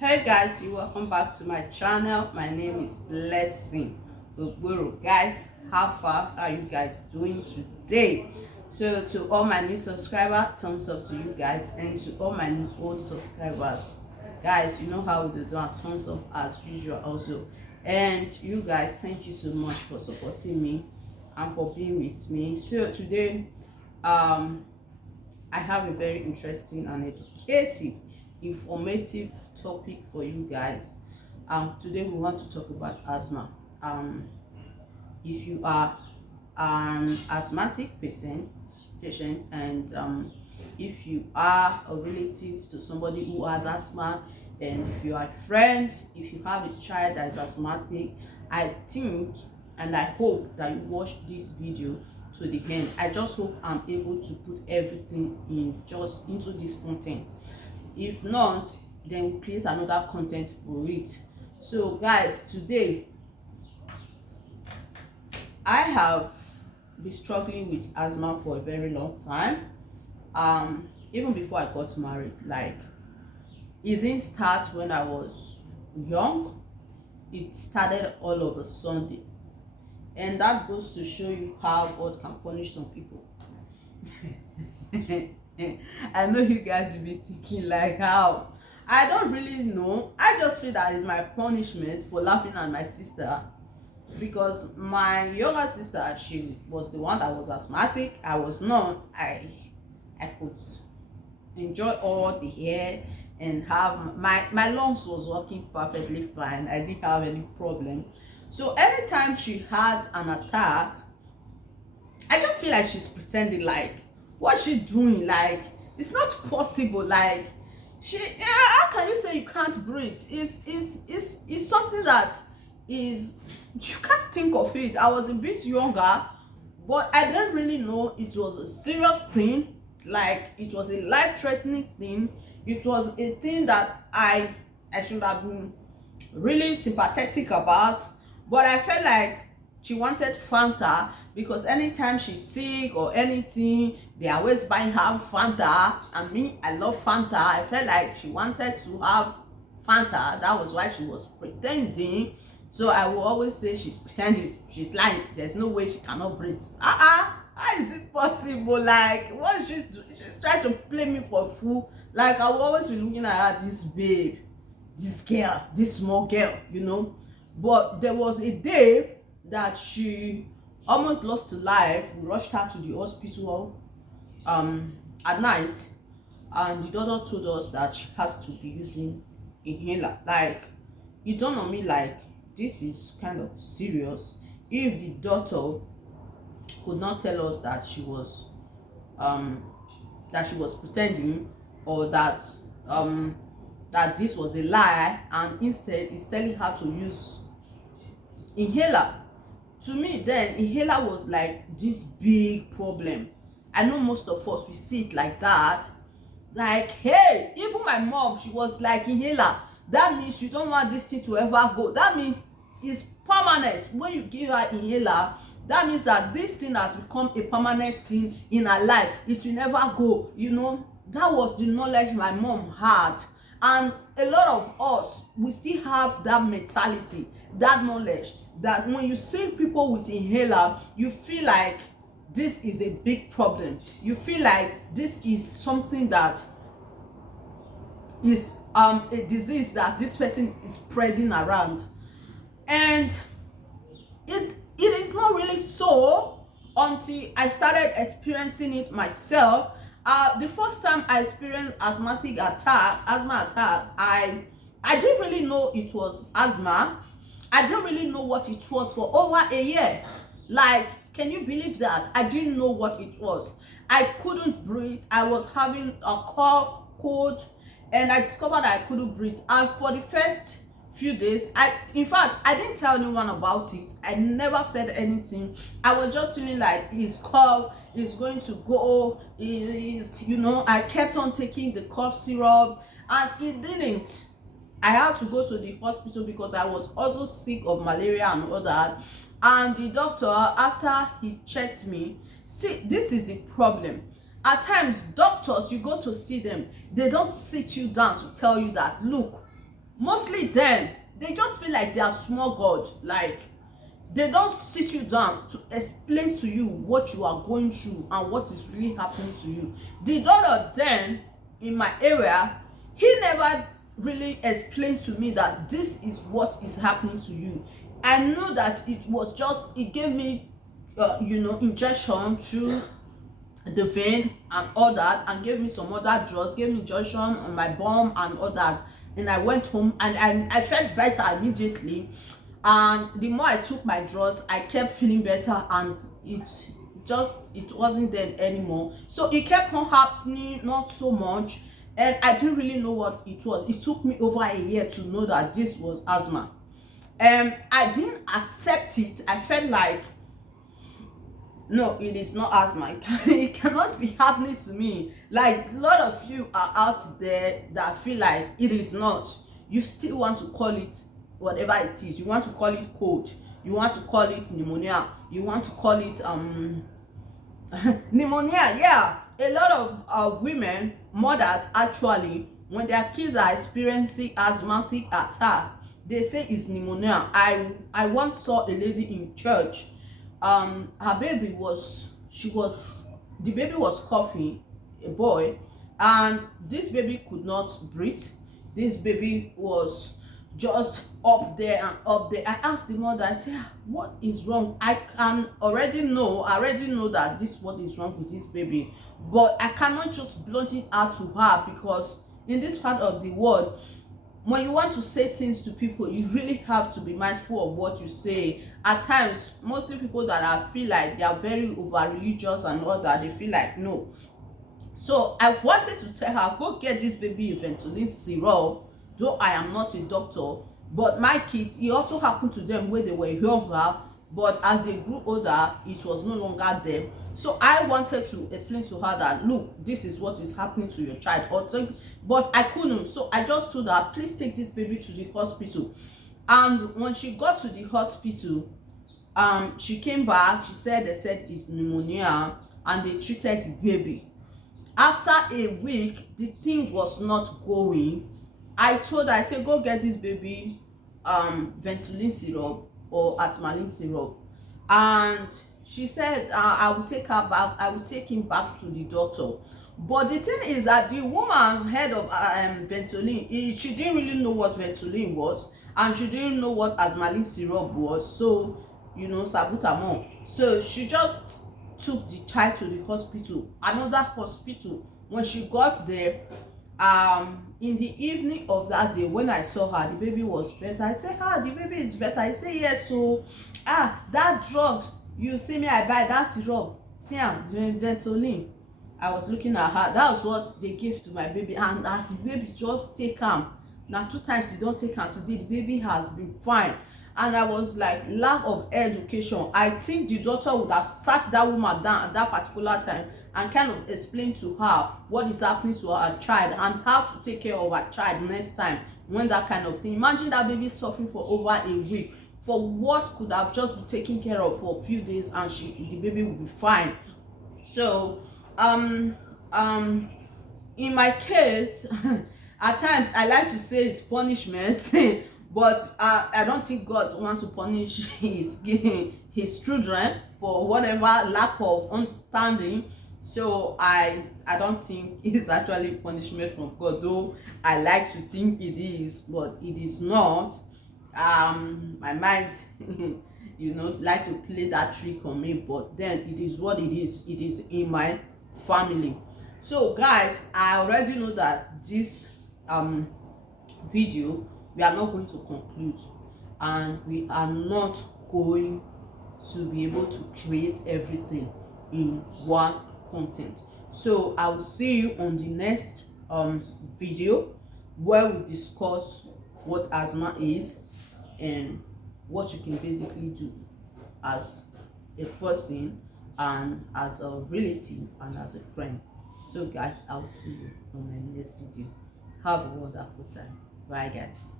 Hey guys, you welcome back to my channel. My name is Blessing Ogboro. Guys, how far are you guys doing today? So to all my new subscribers, thumbs up to you guys, and to all my old subscribers, guys, you know how we do a thumbs up as usual also. And you guys, thank you so much for supporting me and for being with me. So today, I have a very interesting and educative, informative topic for you guys. Today we want to talk about asthma. If you are an asthmatic patient, and if you are a relative to somebody who has asthma, and if you are a friend, if you have a child that is asthmatic, I think and I hope that you watch this video to the end. I just hope I'm able to put everything in just into this content. If not, then we'll create another content for it. So guys, today I have been struggling with asthma for a very long time. Even before I got married, like, it didn't start when I was young. It started all of a sudden, and that goes to show you how God can punish some people. I know you guys will be thinking like, how? I don't really know. I just feel that it's my punishment for laughing at my sister, because my younger sister, she was the one that was asthmatic. I was not. I could enjoy all the air and have my lungs was working perfectly fine. I didn't have any problem. So anytime she had an attack, I just feel like she's pretending, like, what's she doing? Like, it's not possible. Like, how can you say you can't breathe? It's something that is, you can't think of it. I was a bit younger, but I didn't really know it was a serious thing. Like, it was a life-threatening thing. It was a thing that I should have been really sympathetic about, but I felt like she wanted Fanta, because anytime she's sick or anything, they are always buying her Fanta, and me, I love Fanta. I felt like she wanted to have Fanta. That was why she was pretending. So I will always say she's pretending, she's lying, there's no way she cannot breathe. How is it possible? Like, what she's doing? She's trying to play me for a fool. Like, I will always be looking at her, this babe, this girl, this small girl. But there was a day that she almost lost her life. We rushed her to the hospital at night, and the doctor told us that she has to be using inhaler. Like, it dawned on me, like, this is kind of serious. If the doctor could not tell us that she was pretending, or that this was a lie, and instead is telling her to use inhaler, to me then inhaler was like this big problem. I know most of us, we see it like that. Like, hey, even my mom, she was like, inhaler, that means you don't want this thing to ever go. That means it's permanent. When you give her inhaler, that means that this thing has become a permanent thing in her life. It will never go. That was the knowledge my mom had. And a lot of us, we still have that mentality, that knowledge, that when you see people with inhaler, you feel like this is a big problem. You feel like this is something that is a disease that this person is spreading around. And it is not really so until I started experiencing it myself. The first time I experienced asthma attack, I didn't really know it was asthma. I didn't really know what it was for over a year. Like, can you believe that? I didn't know what it was. I couldn't breathe. I was having a cough, cold, and I discovered that I couldn't breathe. And for the first few days, in fact, I didn't tell anyone about it. I never said anything. I was just feeling like his cough is going to go. I kept on taking the cough syrup, and it didn't. I had to go to the hospital because I was also sick of malaria and all that. And the doctor, after he checked me, see, this is the problem. At times, doctors, you go to see them, they don't sit you down to tell you that, look, mostly them, they just feel like they are small god. Like, they don't sit you down to explain to you what you are going through and what is really happening to you. The daughter then in my area, he never really explained to me that this is what is happening to you. I know that it was just, it gave me injection through the vein and all that, and gave me some other drugs, gave me injection on my bum and all that. And I went home and I felt better immediately. And the more I took my drugs, I kept feeling better, and it wasn't there anymore. So it kept on happening, not so much, and I didn't really know what it was. It took me over a year to know that this was asthma. I didn't accept it. I felt like, no, it is not asthma. It cannot be happening to me. Like, a lot of you are out there that feel like it is not. You still want to call it whatever it is. You want to call it cold. You want to call it pneumonia. You want to call it pneumonia. Yeah, a lot of women, mothers, actually, when their kids are experiencing asthmatic attack, they say it's pneumonia. I once saw a lady in church. Her baby was, the baby was coughing, a boy, and this baby could not breathe. This baby was just up there and up there. I asked the mother, I said, what is wrong? I already know that this, what is wrong with this baby, but I cannot just blunt it out to her, because in this part of the world, when you want to say things to people, you really have to be mindful of what you say. At times, mostly people that feel like they are very over religious and all that, they feel like no. So I wanted to tell her, go get this baby Ventolin syrup. Though I am not a doctor, but my kids, it also happened to them when they were younger, but as they grew older, it was no longer there. So I wanted to explain to her that, look, this is what is happening to your child, but I couldn't. So I just told her, please take this baby to the hospital. And when she got to the hospital, she came back. She said they said it's pneumonia, and they treated the baby. After a week, the thing was not going. I told her, I said, go get this baby Ventolin syrup or Asthmalin syrup. And she said, I will take her back, I will take him back to the doctor. But the thing is that the woman head of Ventolin, she didn't really know what Ventolin was, and she didn't know what Asthmalin syrup was. So, sabutamol. So she just took the child to the hospital, another hospital. When she got there, in the evening of that day, when I saw her, the baby was better. I said, the baby is better. I say, yes. So that drugs you see me I buy, that syrup, see Ventolin. I was looking at her. That was what they gave to my baby, and as the baby just take am, now 2 times you don't take am today, the baby has been fine. And I was like, lack of education. I think the doctor would have sat that woman down at that particular time and kind of explain to her what is happening to her child and how to take care of her child next time when that kind of thing. Imagine that baby suffering for over a week for what could have just been taken care of for a few days, and the baby will be fine. So in my case, at times I like to say it's punishment but I don't think God wants to punish his children for whatever lack of understanding. So I don't think it's actually punishment from God, though I like to think it is, but it is not. My mind like to play that trick on me, but then it is what it is. It is in my family. So guys, I already know that this video, we are not going to conclude, and we are not going to be able to create everything in one content. So I will see you on the next video, where we discuss what asthma is and what you can basically do as a person and as a relative and as a friend. So guys, I will see you on my next video. Have a wonderful time. Bye guys.